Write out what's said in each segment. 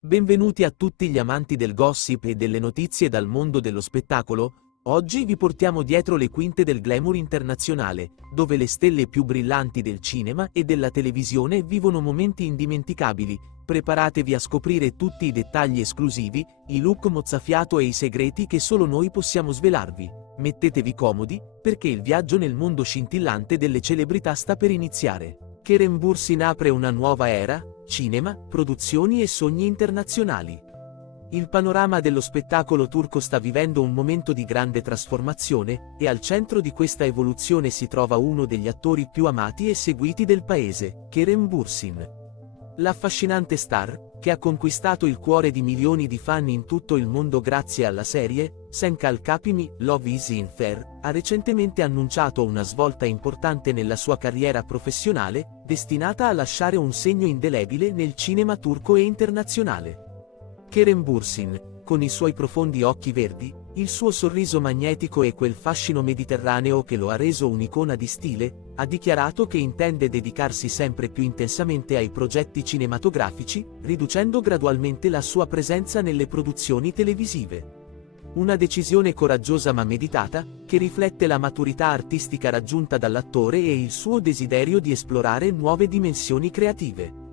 Benvenuti a tutti gli amanti del gossip e delle notizie dal mondo dello spettacolo. Oggi vi portiamo dietro le quinte del glamour internazionale, dove le stelle più brillanti del cinema e della televisione vivono momenti indimenticabili. Preparatevi a scoprire tutti i dettagli esclusivi, i look mozzafiato e i segreti che solo noi possiamo svelarvi. Mettetevi comodi, perché il viaggio nel mondo scintillante delle celebrità sta per iniziare. Kerem Bürsin apre una nuova era, cinema, produzioni e sogni internazionali. Il panorama dello spettacolo turco sta vivendo un momento di grande trasformazione, e al centro di questa evoluzione si trova uno degli attori più amati e seguiti del paese, Kerem Bürsin. L'affascinante star, che ha conquistato il cuore di milioni di fan in tutto il mondo grazie alla serie Sen Kalkapimi, Love is in There, ha recentemente annunciato una svolta importante nella sua carriera professionale, destinata a lasciare un segno indelebile nel cinema turco e internazionale. Kerem Bürsin, con i suoi profondi occhi verdi, il suo sorriso magnetico e quel fascino mediterraneo che lo ha reso un'icona di stile, ha dichiarato che intende dedicarsi sempre più intensamente ai progetti cinematografici, riducendo gradualmente la sua presenza nelle produzioni televisive. Una decisione coraggiosa ma meditata, che riflette la maturità artistica raggiunta dall'attore e il suo desiderio di esplorare nuove dimensioni creative.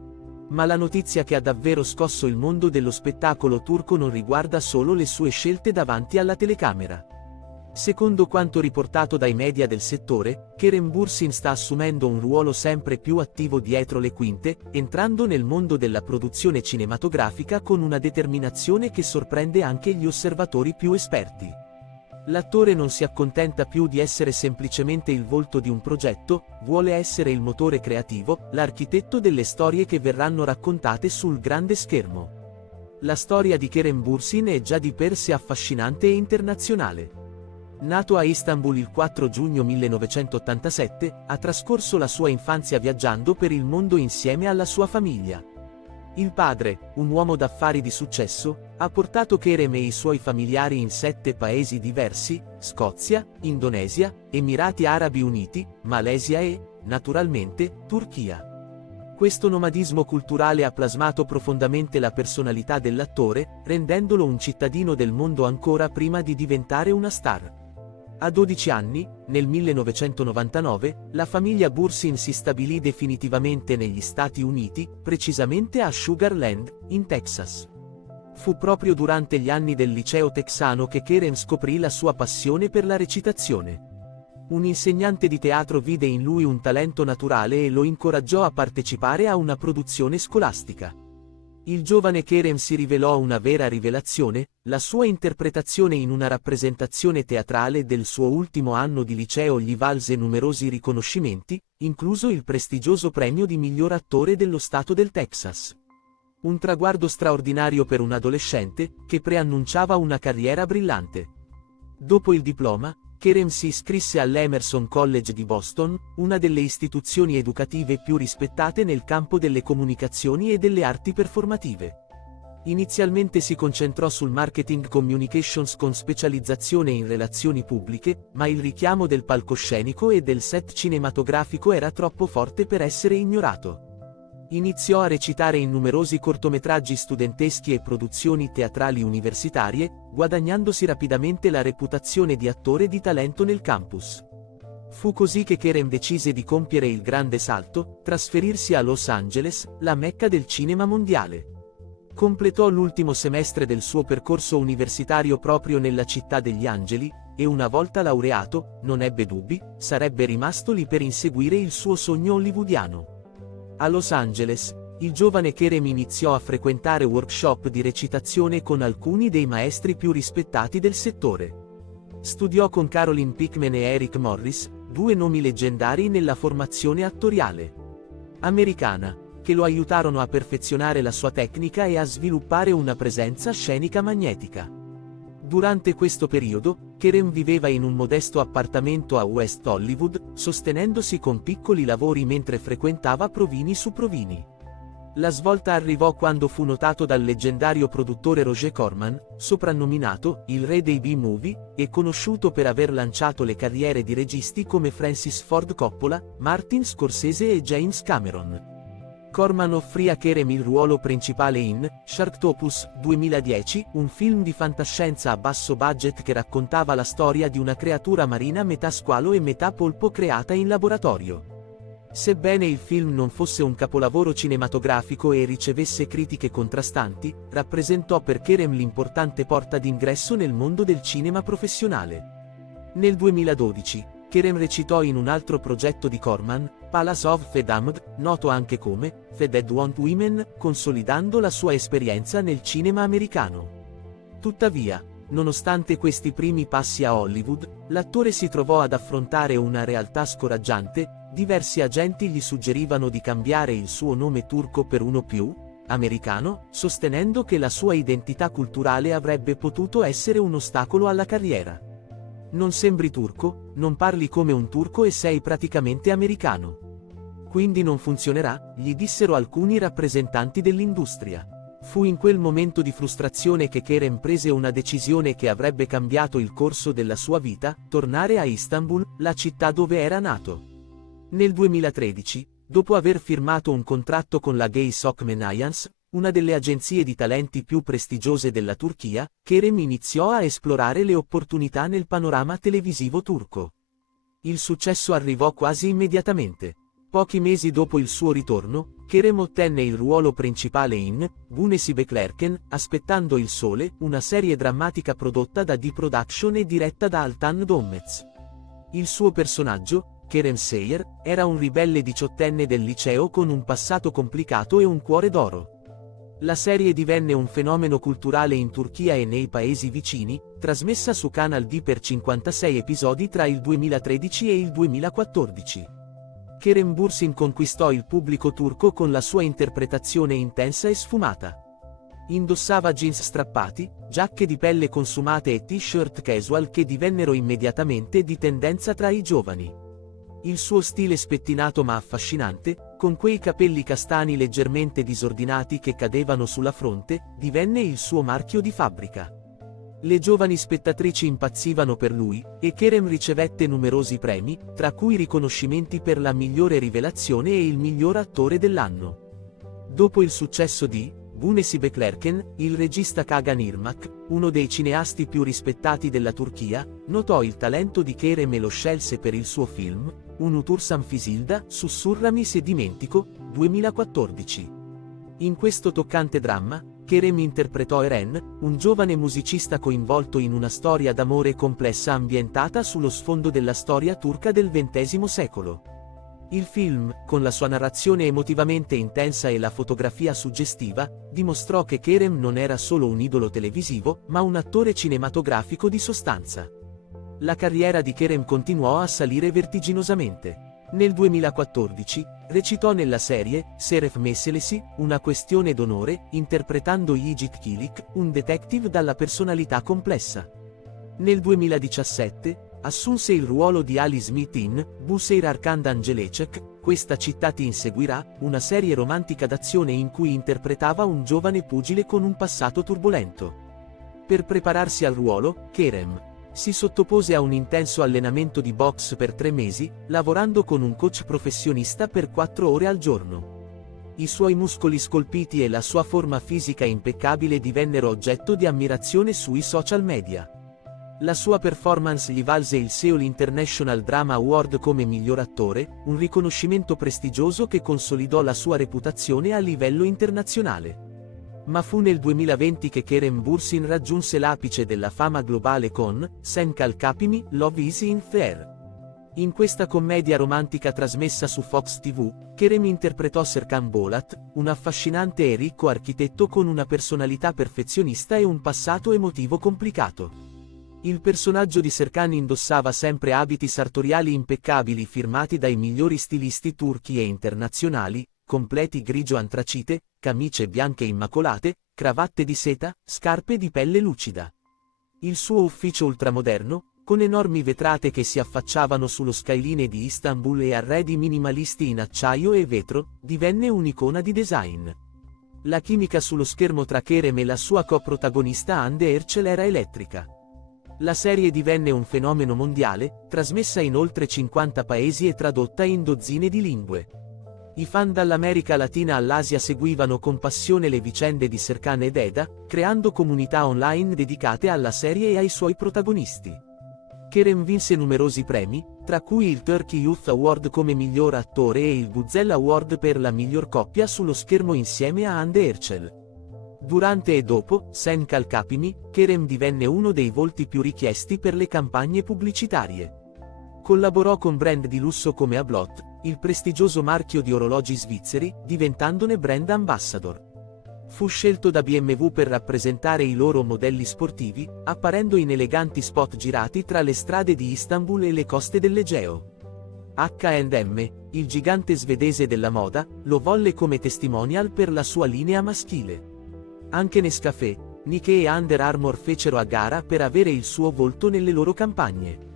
Ma la notizia che ha davvero scosso il mondo dello spettacolo turco non riguarda solo le sue scelte davanti alla telecamera. Secondo quanto riportato dai media del settore, Kerem Bürsin sta assumendo un ruolo sempre più attivo dietro le quinte, entrando nel mondo della produzione cinematografica con una determinazione che sorprende anche gli osservatori più esperti. L'attore non si accontenta più di essere semplicemente il volto di un progetto, vuole essere il motore creativo, l'architetto delle storie che verranno raccontate sul grande schermo. La storia di Kerem Bürsin è già di per sé affascinante e internazionale. Nato a Istanbul il 4 giugno 1987, ha trascorso la sua infanzia viaggiando per il mondo insieme alla sua famiglia. Il padre, un uomo d'affari di successo, ha portato Kerem e i suoi familiari in 7 paesi diversi: Scozia, Indonesia, Emirati Arabi Uniti, Malesia e, naturalmente, Turchia. Questo nomadismo culturale ha plasmato profondamente la personalità dell'attore, rendendolo un cittadino del mondo ancora prima di diventare una star. A 12 anni, nel 1999, la famiglia Bürsin si stabilì definitivamente negli Stati Uniti, precisamente a Sugar Land, in Texas. Fu proprio durante gli anni del liceo texano che Kerem scoprì la sua passione per la recitazione. Un insegnante di teatro vide in lui un talento naturale e lo incoraggiò a partecipare a una produzione scolastica. Il giovane Kerem si rivelò una vera rivelazione, la sua interpretazione in una rappresentazione teatrale del suo ultimo anno di liceo gli valse numerosi riconoscimenti, incluso il prestigioso premio di miglior attore dello stato del Texas. Un traguardo straordinario per un adolescente, che preannunciava una carriera brillante. Dopo il diploma, Kerem si iscrisse all'Emerson College di Boston, una delle istituzioni educative più rispettate nel campo delle comunicazioni e delle arti performative. Inizialmente si concentrò sul marketing communications con specializzazione in relazioni pubbliche, ma il richiamo del palcoscenico e del set cinematografico era troppo forte per essere ignorato. Iniziò a recitare in numerosi cortometraggi studenteschi e produzioni teatrali universitarie, guadagnandosi rapidamente la reputazione di attore di talento nel campus. Fu così che Kerem decise di compiere il grande salto, trasferirsi a Los Angeles, la mecca del cinema mondiale. Completò l'ultimo semestre del suo percorso universitario proprio nella città degli angeli, e una volta laureato, non ebbe dubbi, sarebbe rimasto lì per inseguire il suo sogno hollywoodiano. A Los Angeles, il giovane Kerem iniziò a frequentare workshop di recitazione con alcuni dei maestri più rispettati del settore. Studiò con Caroline Pickman e Eric Morris, 2 nomi leggendari nella formazione attoriale americana, che lo aiutarono a perfezionare la sua tecnica e a sviluppare una presenza scenica magnetica. Durante questo periodo, Kerem viveva in un modesto appartamento a West Hollywood, sostenendosi con piccoli lavori mentre frequentava provini su provini. La svolta arrivò quando fu notato dal leggendario produttore Roger Corman, soprannominato il re dei B-movie, e conosciuto per aver lanciato le carriere di registi come Francis Ford Coppola, Martin Scorsese e James Cameron. Corman offrì a Kerem il ruolo principale in Sharktopus 2010, un film di fantascienza a basso budget che raccontava la storia di una creatura marina metà squalo e metà polpo creata in laboratorio. Sebbene il film non fosse un capolavoro cinematografico e ricevesse critiche contrastanti, rappresentò per Kerem l'importante porta d'ingresso nel mondo del cinema professionale. Nel 2012, Kerem recitò in un altro progetto di Corman, Palace of the Damned, noto anche come The Dead Want Women, consolidando la sua esperienza nel cinema americano. Tuttavia, nonostante questi primi passi a Hollywood, l'attore si trovò ad affrontare una realtà scoraggiante. Diversi agenti gli suggerivano di cambiare il suo nome turco per uno più americano, sostenendo che la sua identità culturale avrebbe potuto essere un ostacolo alla carriera. Non sembri turco, non parli come un turco e sei praticamente americano. Quindi non funzionerà, gli dissero alcuni rappresentanti dell'industria. Fu in quel momento di frustrazione che Kerem prese una decisione che avrebbe cambiato il corso della sua vita: tornare a Istanbul, la città dove era nato. Nel 2013, dopo aver firmato un contratto con la Gay Sokmen Alliance, una delle agenzie di talenti più prestigiose della Turchia, Kerem iniziò a esplorare le opportunità nel panorama televisivo turco. Il successo arrivò quasi immediatamente. Pochi mesi dopo il suo ritorno, Kerem ottenne il ruolo principale in Bunesi Beklerken, Aspettando il sole, una serie drammatica prodotta da D-Production e diretta da Altan Donmez. Il suo personaggio, Kerem Seyer, era un ribelle diciottenne del liceo con un passato complicato e un cuore d'oro. La serie divenne un fenomeno culturale in Turchia e nei paesi vicini, trasmessa su Canal D per 56 episodi tra il 2013 e il 2014. Kerem Bürsin conquistò il pubblico turco con la sua interpretazione intensa e sfumata. Indossava jeans strappati, giacche di pelle consumate e t-shirt casual che divennero immediatamente di tendenza tra i giovani. Il suo stile spettinato ma affascinante, con quei capelli castani leggermente disordinati che cadevano sulla fronte, divenne il suo marchio di fabbrica. Le giovani spettatrici impazzivano per lui, e Kerem ricevette numerosi premi, tra cui riconoscimenti per la migliore rivelazione e il miglior attore dell'anno. Dopo il successo di Bunesi Beklerken, il regista Kagan Irmak, uno dei cineasti più rispettati della Turchia, notò il talento di Kerem e lo scelse per il suo film, Unutursam Fisilda, Sussurrami se dimentico, 2014. In questo toccante dramma, Kerem interpretò Eren, un giovane musicista coinvolto in una storia d'amore complessa ambientata sullo sfondo della storia turca del XX secolo. Il film, con la sua narrazione emotivamente intensa e la fotografia suggestiva, dimostrò che Kerem non era solo un idolo televisivo, ma un attore cinematografico di sostanza. La carriera di Kerem continuò a salire vertiginosamente. Nel 2014, recitò nella serie Seref Meselesi, una questione d'onore, interpretando Yiğit Kilik, un detective dalla personalità complessa. Nel 2017, assunse il ruolo di Ali Smith in Buseyr Arkandan Gelecek, Questa città ti inseguirà, una serie romantica d'azione in cui interpretava un giovane pugile con un passato turbolento. Per prepararsi al ruolo, Kerem si sottopose a un intenso allenamento di box per 3 mesi, lavorando con un coach professionista per 4 ore al giorno. I suoi muscoli scolpiti e la sua forma fisica impeccabile divennero oggetto di ammirazione sui social media. La sua performance gli valse il Seoul International Drama Award come miglior attore, un riconoscimento prestigioso che consolidò la sua reputazione a livello internazionale. Ma fu nel 2020 che Kerem Bürsin raggiunse l'apice della fama globale con Sen Kalkapimi, Love is in the Air. In questa commedia romantica trasmessa su Fox TV, Kerem interpretò Serkan Bolat, un affascinante e ricco architetto con una personalità perfezionista e un passato emotivo complicato. Il personaggio di Serkan indossava sempre abiti sartoriali impeccabili firmati dai migliori stilisti turchi e internazionali, completi grigio antracite, camicie bianche immacolate, cravatte di seta, scarpe di pelle lucida. Il suo ufficio ultramoderno, con enormi vetrate che si affacciavano sullo skyline di Istanbul e arredi minimalisti in acciaio e vetro, divenne un'icona di design. La chimica sullo schermo tra Kerem e la sua coprotagonista Hande Erçel era elettrica. La serie divenne un fenomeno mondiale, trasmessa in oltre 50 paesi e tradotta in dozzine di lingue. I fan dall'America Latina all'Asia seguivano con passione le vicende di Serkan ed Eda, creando comunità online dedicate alla serie e ai suoi protagonisti. Kerem vinse numerosi premi, tra cui il Turkey Youth Award come miglior attore e il Buzzell Award per la miglior coppia sullo schermo insieme a Hande Erçel. Durante e dopo Sen Kalkapimi, Kerem divenne uno dei volti più richiesti per le campagne pubblicitarie. Collaborò con brand di lusso come Hublot, il prestigioso marchio di orologi svizzeri, diventandone brand ambassador. Fu scelto da BMW per rappresentare i loro modelli sportivi, apparendo in eleganti spot girati tra le strade di Istanbul e le coste dell'Egeo. H&M, il gigante svedese della moda, lo volle come testimonial per la sua linea maschile. Anche Nescafé, Nike e Under Armour fecero a gara per avere il suo volto nelle loro campagne.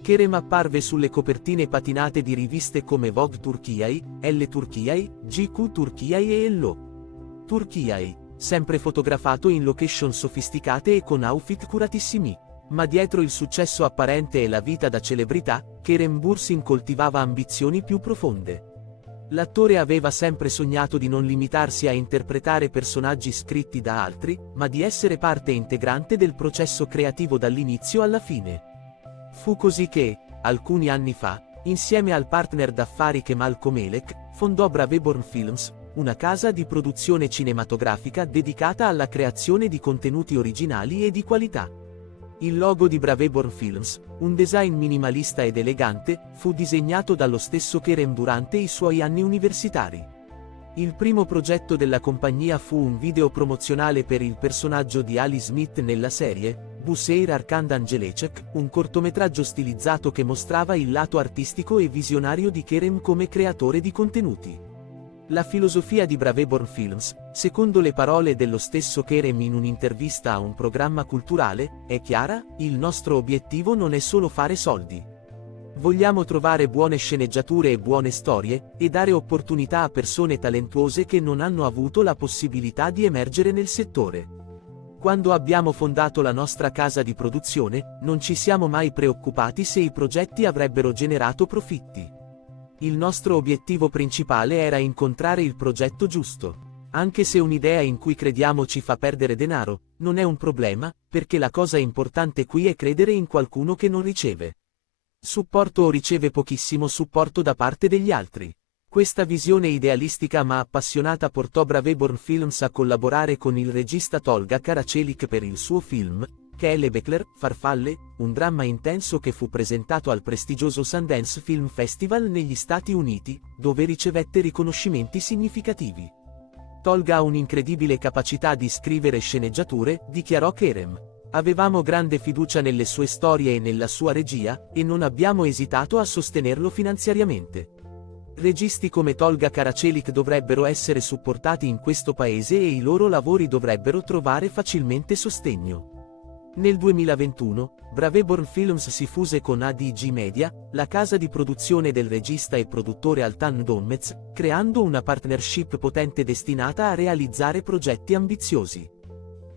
Kerem apparve sulle copertine patinate di riviste come Vogue Turkiyai, Elle Turkiyai, GQ Turkiyai e Hello Turkiyai, sempre fotografato in location sofisticate e con outfit curatissimi. Ma dietro il successo apparente e la vita da celebrità, Kerem Bürsin coltivava ambizioni più profonde. L'attore aveva sempre sognato di non limitarsi a interpretare personaggi scritti da altri, ma di essere parte integrante del processo creativo dall'inizio alla fine. Fu così che, alcuni anni fa, insieme al partner d'affari Kemal Komelek, fondò Braveborn Films, una casa di produzione cinematografica dedicata alla creazione di contenuti originali e di qualità. Il logo di Braveborn Films, un design minimalista ed elegante, fu disegnato dallo stesso Kerem durante i suoi anni universitari. Il primo progetto della compagnia fu un video promozionale per il personaggio di Ali Smith nella serie, Buseir Arkandan Gelecek, un cortometraggio stilizzato che mostrava il lato artistico e visionario di Kerem come creatore di contenuti. La filosofia di Braveborn Films, secondo le parole dello stesso Kerem in un'intervista a un programma culturale, è chiara: il nostro obiettivo non è solo fare soldi. Vogliamo trovare buone sceneggiature e buone storie, e dare opportunità a persone talentuose che non hanno avuto la possibilità di emergere nel settore. Quando abbiamo fondato la nostra casa di produzione, non ci siamo mai preoccupati se i progetti avrebbero generato profitti. Il nostro obiettivo principale era incontrare il progetto giusto. Anche se un'idea in cui crediamo ci fa perdere denaro, non è un problema, perché la cosa importante qui è credere in qualcuno che non riceve supporto o riceve pochissimo supporto da parte degli altri. Questa visione idealistica ma appassionata portò Braveborn Films a collaborare con il regista Tolga Karacelik per il suo film, Kelebekler, Farfalle, un dramma intenso che fu presentato al prestigioso Sundance Film Festival negli Stati Uniti, dove ricevette riconoscimenti significativi. Tolga ha un'incredibile capacità di scrivere sceneggiature, dichiarò Kerem. Avevamo grande fiducia nelle sue storie e nella sua regia, e non abbiamo esitato a sostenerlo finanziariamente. Registi come Tolga Karacelik dovrebbero essere supportati in questo paese e i loro lavori dovrebbero trovare facilmente sostegno. Nel 2021, Braveborn Films si fuse con ADG Media, la casa di produzione del regista e produttore Altan Donmez, creando una partnership potente destinata a realizzare progetti ambiziosi.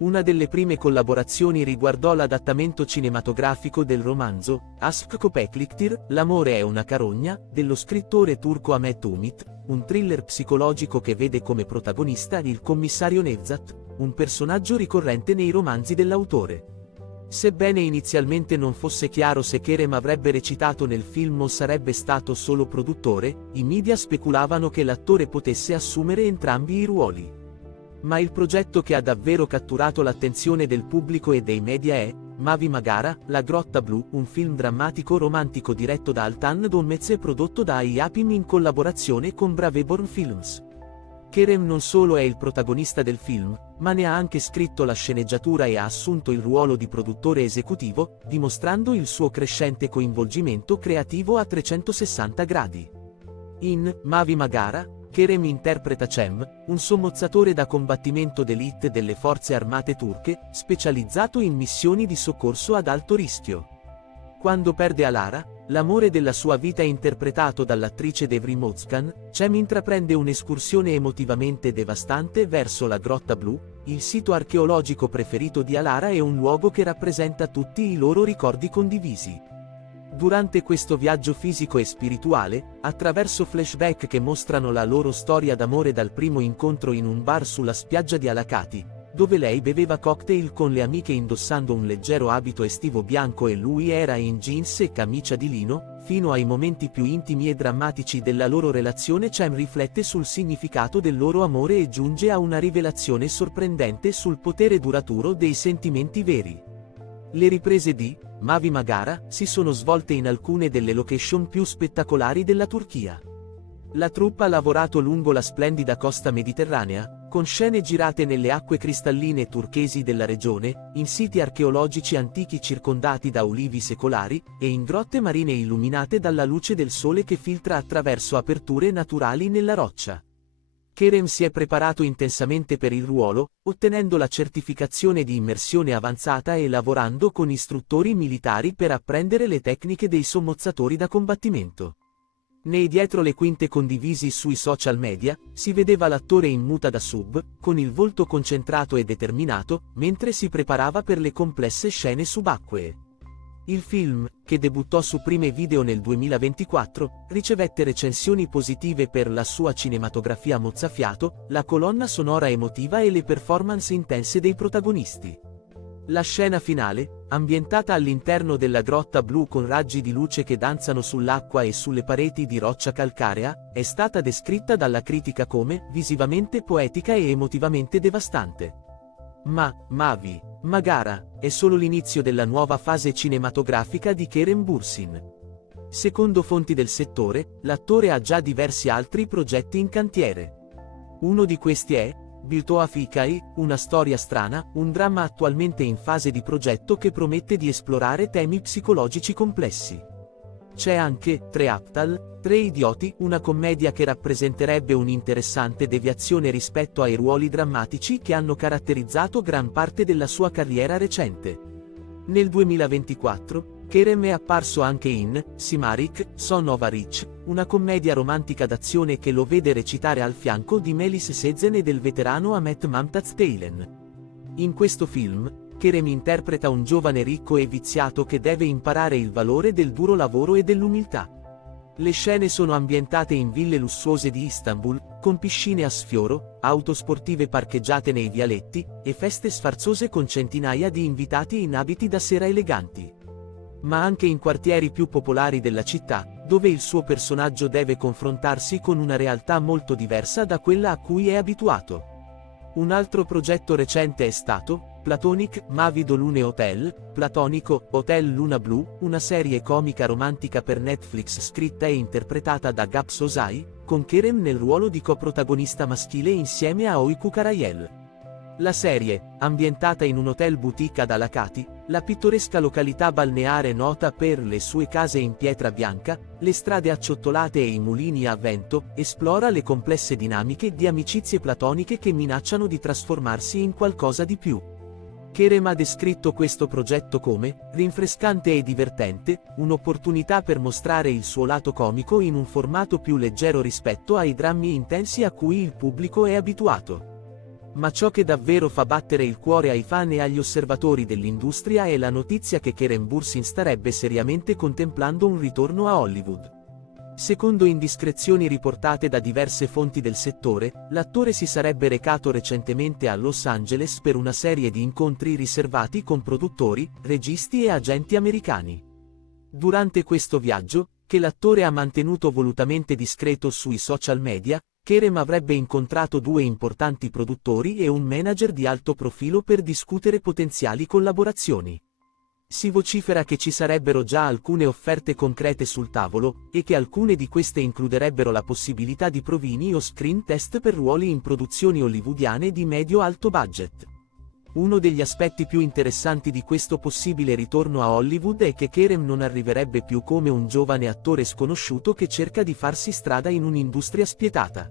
Una delle prime collaborazioni riguardò l'adattamento cinematografico del romanzo, Aşk Köpekliktir, L'amore è una carogna, dello scrittore turco Ahmet Umit, un thriller psicologico che vede come protagonista il commissario Nevzat, un personaggio ricorrente nei romanzi dell'autore. Sebbene inizialmente non fosse chiaro se Kerem avrebbe recitato nel film o sarebbe stato solo produttore, i media speculavano che l'attore potesse assumere entrambi i ruoli. Ma il progetto che ha davvero catturato l'attenzione del pubblico e dei media è Mavi Magara, La Grotta Blu, un film drammatico romantico diretto da Altan Donmez e prodotto da Yapim in collaborazione con Braveborn Films. Kerem non solo è il protagonista del film, ma ne ha anche scritto la sceneggiatura e ha assunto il ruolo di produttore esecutivo, dimostrando il suo crescente coinvolgimento creativo a 360 gradi. In Mavi Magara, Kerem interpreta Cem, un sommozzatore da combattimento d'élite delle forze armate turche, specializzato in missioni di soccorso ad alto rischio. Quando perde Alara, l'amore della sua vita interpretato dall'attrice Devrim Özkan, Cem intraprende un'escursione emotivamente devastante verso la Grotta Blu, il sito archeologico preferito di Alara e un luogo che rappresenta tutti i loro ricordi condivisi. Durante questo viaggio fisico e spirituale, attraverso flashback che mostrano la loro storia d'amore dal primo incontro in un bar sulla spiaggia di Alakati, dove lei beveva cocktail con le amiche indossando un leggero abito estivo bianco e lui era in jeans e camicia di lino, fino ai momenti più intimi e drammatici della loro relazione, Cem riflette sul significato del loro amore e giunge a una rivelazione sorprendente sul potere duraturo dei sentimenti veri. Le riprese di Mavi Magara si sono svolte in alcune delle location più spettacolari della Turchia. La troupe ha lavorato lungo la splendida costa mediterranea, con scene girate nelle acque cristalline turchesi della regione, in siti archeologici antichi circondati da ulivi secolari, e in grotte marine illuminate dalla luce del sole che filtra attraverso aperture naturali nella roccia. Kerem si è preparato intensamente per il ruolo, ottenendo la certificazione di immersione avanzata e lavorando con istruttori militari per apprendere le tecniche dei sommozzatori da combattimento. Nei dietro le quinte condivisi sui social media, si vedeva l'attore in muta da sub, con il volto concentrato e determinato, mentre si preparava per le complesse scene subacquee. Il film, che debuttò su Prime Video nel 2024, ricevette recensioni positive per la sua cinematografia mozzafiato, la colonna sonora emotiva e le performance intense dei protagonisti. La scena finale, ambientata all'interno della grotta blu con raggi di luce che danzano sull'acqua e sulle pareti di roccia calcarea, è stata descritta dalla critica come visivamente poetica e emotivamente devastante. Ma Mavi Magara è solo l'inizio della nuova fase cinematografica di Kerem Bürsin. Secondo fonti del settore, l'attore ha già diversi altri progetti in cantiere. Uno di questi è Biltoaf Hikaye, una storia strana, un dramma attualmente in fase di progetto che promette di esplorare temi psicologici complessi. C'è anche Tre Aptal, Tre Idioti, una commedia che rappresenterebbe un'interessante deviazione rispetto ai ruoli drammatici che hanno caratterizzato gran parte della sua carriera recente. Nel 2024, Kerem è apparso anche in Simarik, Son of a Rich, una commedia romantica d'azione che lo vede recitare al fianco di Melis Sezen e del veterano Ahmet Mumtaz Taylan. In questo film, Kerem interpreta un giovane ricco e viziato che deve imparare il valore del duro lavoro e dell'umiltà. Le scene sono ambientate in ville lussuose di Istanbul, con piscine a sfioro, auto sportive parcheggiate nei vialetti, e feste sfarzose con centinaia di invitati in abiti da sera eleganti. Ma anche in quartieri più popolari della città, dove il suo personaggio deve confrontarsi con una realtà molto diversa da quella a cui è abituato. Un altro progetto recente è stato Platonic Mavido Lune Hotel, Platonico Hotel Luna Blu, una serie comica romantica per Netflix scritta e interpretata da Gaps Osai, con Kerem nel ruolo di coprotagonista maschile insieme a Oyku Karayel. La serie, ambientata in un hotel boutique ad Alakati, la pittoresca località balneare nota per le sue case in pietra bianca, le strade acciottolate e i mulini a vento, esplora le complesse dinamiche di amicizie platoniche che minacciano di trasformarsi in qualcosa di più. Kerem ha descritto questo progetto come rinfrescante e divertente, un'opportunità per mostrare il suo lato comico in un formato più leggero rispetto ai drammi intensi a cui il pubblico è abituato. Ma ciò che davvero fa battere il cuore ai fan e agli osservatori dell'industria è la notizia che Kerem Bürsin starebbe seriamente contemplando un ritorno a Hollywood. Secondo indiscrezioni riportate da diverse fonti del settore, l'attore si sarebbe recato recentemente a Los Angeles per una serie di incontri riservati con produttori, registi e agenti americani. Durante questo viaggio, che l'attore ha mantenuto volutamente discreto sui social media, Kerem avrebbe incontrato due importanti produttori e un manager di alto profilo per discutere potenziali collaborazioni. Si vocifera che ci sarebbero già alcune offerte concrete sul tavolo, e che alcune di queste includerebbero la possibilità di provini o screen test per ruoli in produzioni hollywoodiane di medio-alto budget. Uno degli aspetti più interessanti di questo possibile ritorno a Hollywood è che Kerem non arriverebbe più come un giovane attore sconosciuto che cerca di farsi strada in un'industria spietata.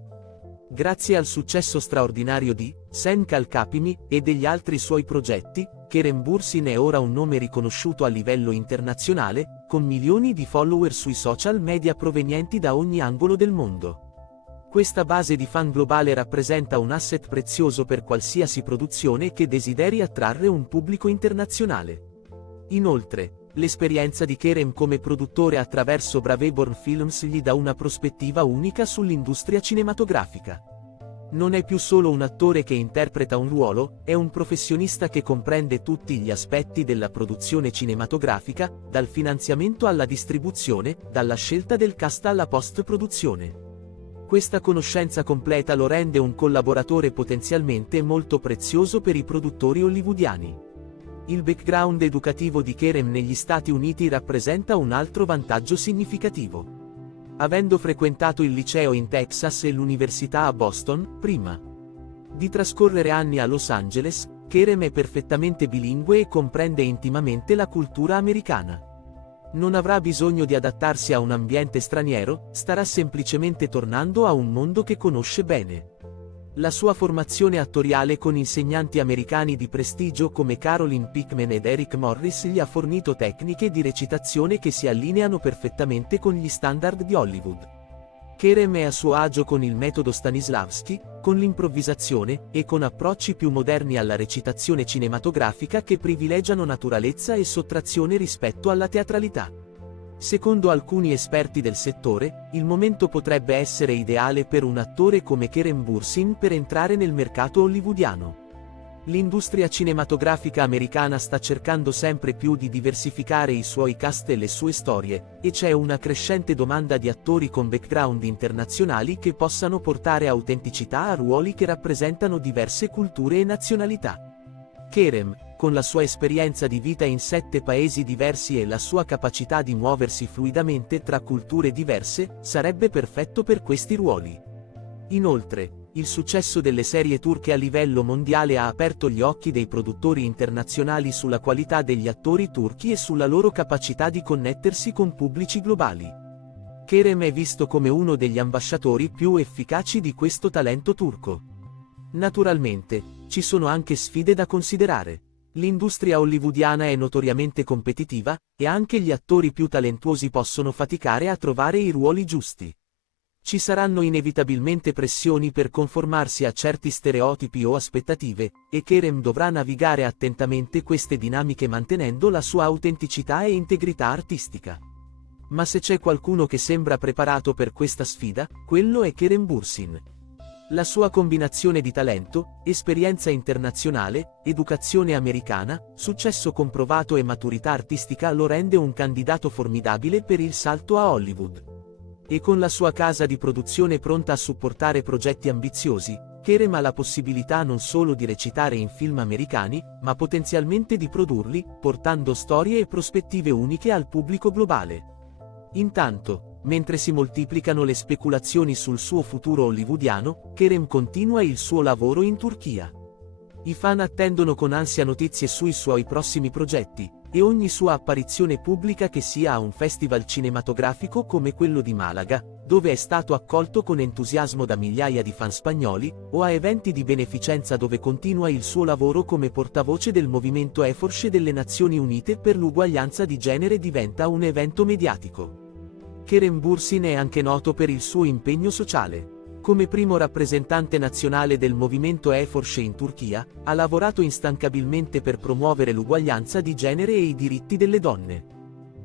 Grazie al successo straordinario di Sen Kalkapimi e degli altri suoi progetti, Kerem Bürsin è ora un nome riconosciuto a livello internazionale, con milioni di follower sui social media provenienti da ogni angolo del mondo. Questa base di fan globale rappresenta un asset prezioso per qualsiasi produzione che desideri attrarre un pubblico internazionale. Inoltre, L'esperienza di Kerem come produttore attraverso Braveborn Films gli dà una prospettiva unica sull'industria cinematografica. Non è più solo un attore che interpreta un ruolo, è un professionista che comprende tutti gli aspetti della produzione cinematografica, dal finanziamento alla distribuzione, dalla scelta del cast alla post-produzione. Questa conoscenza completa lo rende un collaboratore potenzialmente molto prezioso per i produttori hollywoodiani. Il background educativo di Kerem negli Stati Uniti rappresenta un altro vantaggio significativo. Avendo frequentato il liceo in Texas e l'università a Boston, prima di trascorrere anni a Los Angeles, Kerem è perfettamente bilingue e comprende intimamente la cultura americana. Non avrà bisogno di adattarsi a un ambiente straniero, starà semplicemente tornando a un mondo che conosce bene. La sua formazione attoriale con insegnanti americani di prestigio come Caroline Pickman ed Eric Morris gli ha fornito tecniche di recitazione che si allineano perfettamente con gli standard di Hollywood. Kerem è a suo agio con il metodo Stanislavski, con l'improvvisazione, e con approcci più moderni alla recitazione cinematografica che privilegiano naturalezza e sottrazione rispetto alla teatralità. Secondo alcuni esperti del settore, il momento potrebbe essere ideale per un attore come Kerem Bürsin per entrare nel mercato hollywoodiano. L'industria cinematografica americana sta cercando sempre più di diversificare i suoi cast e le sue storie, e c'è una crescente domanda di attori con background internazionali che possano portare autenticità a ruoli che rappresentano diverse culture e nazionalità. Kerem, con la sua esperienza di vita in 7 paesi diversi e la sua capacità di muoversi fluidamente tra culture diverse, sarebbe perfetto per questi ruoli. Inoltre, il successo delle serie turche a livello mondiale ha aperto gli occhi dei produttori internazionali sulla qualità degli attori turchi e sulla loro capacità di connettersi con pubblici globali. Kerem è visto come uno degli ambasciatori più efficaci di questo talento turco. Naturalmente, ci sono anche sfide da considerare. L'industria hollywoodiana è notoriamente competitiva, e anche gli attori più talentuosi possono faticare a trovare i ruoli giusti. Ci saranno inevitabilmente pressioni per conformarsi a certi stereotipi o aspettative, e Kerem dovrà navigare attentamente queste dinamiche mantenendo la sua autenticità e integrità artistica. Ma se c'è qualcuno che sembra preparato per questa sfida, quello è Kerem Bürsin. La sua combinazione di talento, esperienza internazionale, educazione americana, successo comprovato e maturità artistica lo rende un candidato formidabile per il salto a Hollywood. E con la sua casa di produzione pronta a supportare progetti ambiziosi, Kerem ha la possibilità non solo di recitare in film americani, ma potenzialmente di produrli, portando storie e prospettive uniche al pubblico globale. Intanto, mentre si moltiplicano le speculazioni sul suo futuro hollywoodiano, Kerem continua il suo lavoro in Turchia. I fan attendono con ansia notizie sui suoi prossimi progetti, e ogni sua apparizione pubblica, che sia a un festival cinematografico come quello di Malaga, dove è stato accolto con entusiasmo da migliaia di fan spagnoli, o a eventi di beneficenza dove continua il suo lavoro come portavoce del movimento Eforce delle Nazioni Unite per l'uguaglianza di genere, diventa un evento mediatico. Kerem Bürsin è anche noto per il suo impegno sociale. Come primo rappresentante nazionale del movimento Eforce in Turchia, ha lavorato instancabilmente per promuovere l'uguaglianza di genere e i diritti delle donne.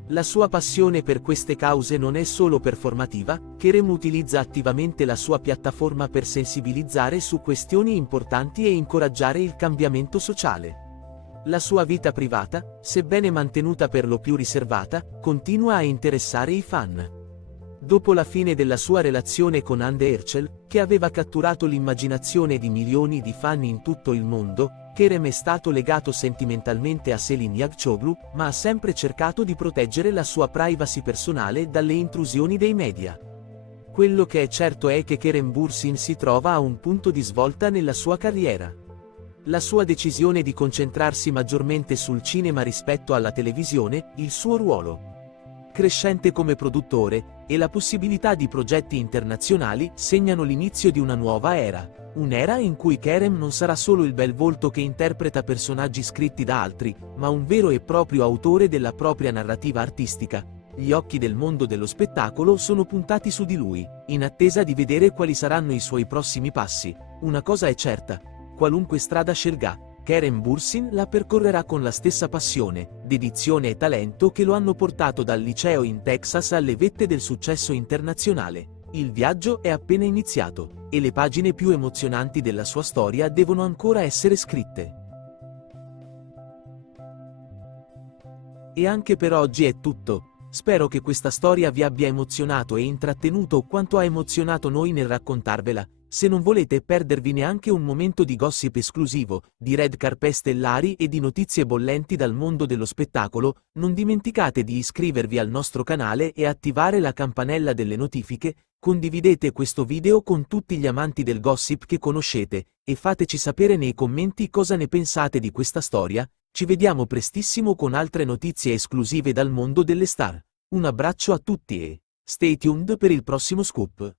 La sua passione per queste cause non è solo performativa, Kerem utilizza attivamente la sua piattaforma per sensibilizzare su questioni importanti e incoraggiare il cambiamento sociale. La sua vita privata, sebbene mantenuta per lo più riservata, continua a interessare i fan. Dopo la fine della sua relazione con Hande Erçel, che aveva catturato l'immaginazione di milioni di fan in tutto il mondo, Kerem è stato legato sentimentalmente a Selin Yagcioglu, ma ha sempre cercato di proteggere la sua privacy personale dalle intrusioni dei media. Quello che è certo è che Kerem Bürsin si trova a un punto di svolta nella sua carriera. La sua decisione di concentrarsi maggiormente sul cinema rispetto alla televisione, il suo ruolo crescente come produttore, e la possibilità di progetti internazionali segnano l'inizio di una nuova era. Un'era in cui Kerem non sarà solo il bel volto che interpreta personaggi scritti da altri, ma un vero e proprio autore della propria narrativa artistica. Gli occhi del mondo dello spettacolo sono puntati su di lui, in attesa di vedere quali saranno i suoi prossimi passi. Una cosa è certa: qualunque strada scelga, Keren Bursin la percorrerà con la stessa passione, dedizione e talento che lo hanno portato dal liceo in Texas alle vette del successo internazionale. Il viaggio è appena iniziato, e le pagine più emozionanti della sua storia devono ancora essere scritte. E anche per oggi è tutto. Spero che questa storia vi abbia emozionato e intrattenuto quanto ha emozionato noi nel raccontarvela. Se non volete perdervi neanche un momento di gossip esclusivo, di red carpet stellari e di notizie bollenti dal mondo dello spettacolo, non dimenticate di iscrivervi al nostro canale e attivare la campanella delle notifiche. Condividete questo video con tutti gli amanti del gossip che conoscete, e fateci sapere nei commenti cosa ne pensate di questa storia. Ci vediamo prestissimo con altre notizie esclusive dal mondo delle star. Un abbraccio a tutti e stay tuned per il prossimo scoop.